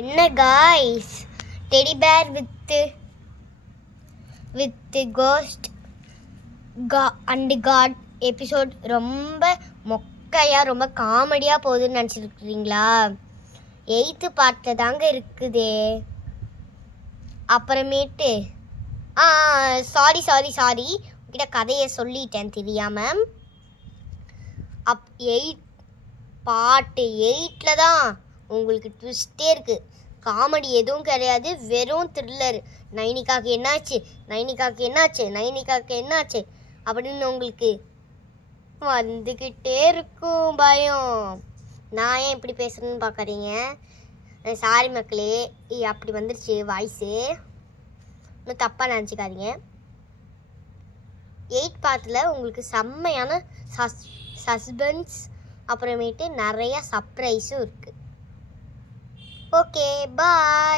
என்ன guys, teddy bear with ghost and god episode ரொம்ப மொக்கையா ரொம்ப காமெடியாக போகுதுன்னு நினச்சிருக்கிறீங்களா? 8th பார்ட்டில் தாங்க இருக்குதே. அப்புறமேட்டு சாரி உங்ககிட்ட கதையை சொல்லிட்டேன் தெரியாமல். 8 பார்ட்டில் தான் உங்களுக்கு ட்விஸ்டே இருக்குது. காமெடி எதுவும் கிடையாது, வெறும் த்ரில்லர். நைனிகாவுக்கு என்னாச்சு அப்படின்னு உங்களுக்கு வந்துக்கிட்டே இருக்கும் பயம். நான் ஏன் இப்படி பேசுகிறேன்னு பார்க்குறீங்க. சாரி மக்களே, அப்படி வந்துருச்சு வாய்ஸு, இன்னும் தப்பாக நினச்சிக்காதீங்க. 8 பார்ட்டில் உங்களுக்கு செம்மையான சஸ்பென்ஸ், அப்புறமேட்டு நிறையா சர்ப்ரைஸும் இருக்குது. ஓகே, பாய்.